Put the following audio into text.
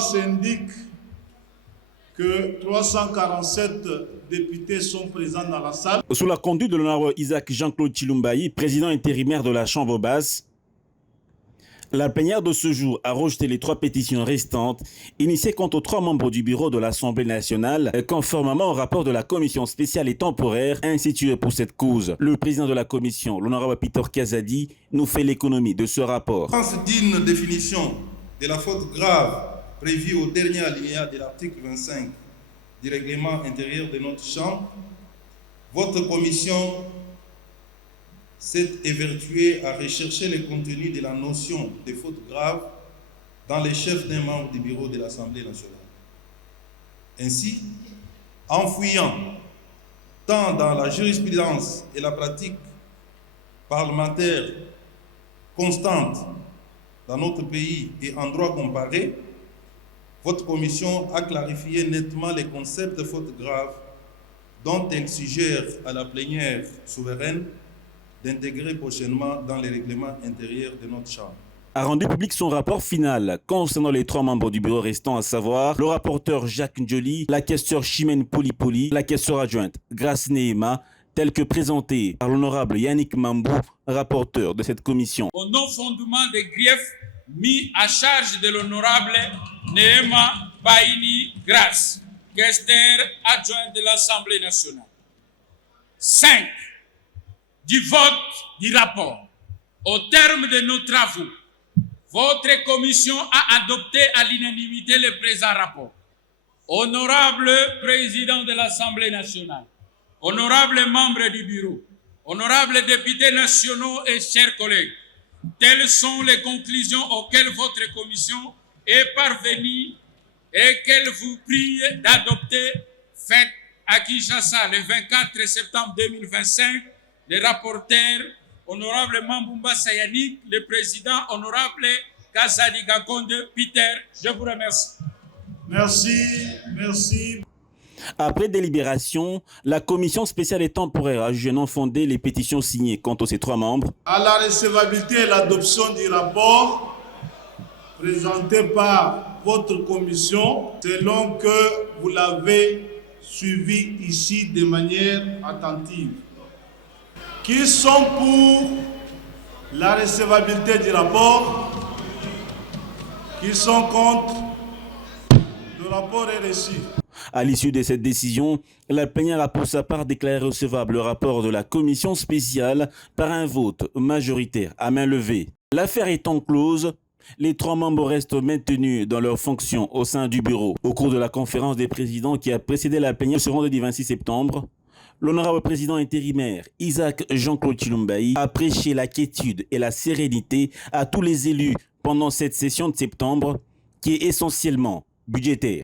séance indique que 347 députés sont présents dans la salle. Sous la conduite de l'honorable Isaac Jean-Claude Chilumbayi, président intérimaire de la Chambre basse, la plénière de ce jour a rejeté les 3 pétitions restantes initiées contre 3 membres du bureau de l'Assemblée nationale, conformément au rapport de la commission spéciale et temporaire instituée pour cette cause. Le président de la commission, l'honorable Peter Kazadi, nous fait l'économie de ce rapport. L'absence d'une définition de la faute grave prévue au dernier alinéa de l'article 25 du règlement intérieur de notre Chambre, votre commission s'est évertuée à rechercher le contenu de la notion de faute grave dans les chefs d'un membre du bureau de l'Assemblée nationale. Ainsi, en fouillant tant dans la jurisprudence et la pratique parlementaire constante dans notre pays et en droit comparé, votre commission a clarifié nettement les concepts de faute grave dont elle suggère à la plénière souveraine d'intégrer prochainement dans les règlements intérieurs de notre Chambre. A rendu public son rapport final concernant les 3 membres du bureau restants, à savoir le rapporteur Jacques Njoli, la questeure Chimène Poulipoli, la questeure adjointe Grace Nehema, tel que présenté par l'honorable Yannick Mambou, rapporteur de cette commission. Au non-fondement des griefs mis à charge de l'honorable Nehema Baini Grace, questeur adjointe de l'Assemblée nationale. 5. Du vote du rapport. Au terme de nos travaux, votre commission a adopté à l'unanimité le présent rapport. Honorable président de l'Assemblée nationale, honorables membres du bureau, honorables députés nationaux et chers collègues, telles sont les conclusions auxquelles votre commission est parvenue et qu'elle vous prie d'adopter, faites à Kinshasa le 24 septembre 2025, le rapporteur, honorable Mambumba Sayanik, le président, honorable Kazadi Gakonde Peter. Je vous remercie. Merci. Après délibération, la commission spéciale et temporaire a jugé non fondé les pétitions signées contre ces 3 membres. À la recevabilité et l'adoption du rapport présenté par votre commission, selon que vous l'avez suivi ici de manière attentive. Qui sont pour la recevabilité du rapport? Qui sont contre? Le rapport est reçu. À l'issue de cette décision, la plénière a pour sa part déclaré recevable le rapport de la commission spéciale par un vote majoritaire à main levée. L'affaire étant close, les 3 membres restent maintenus dans leurs fonctions au sein du bureau. Au cours de la conférence des présidents qui a précédé la plénière ce vendredi 26 septembre, l'honorable président intérimaire Isaac Jean-Claude Chilumbayi a prêché la quiétude et la sérénité à tous les élus pendant cette session de septembre qui est essentiellement budgétaire.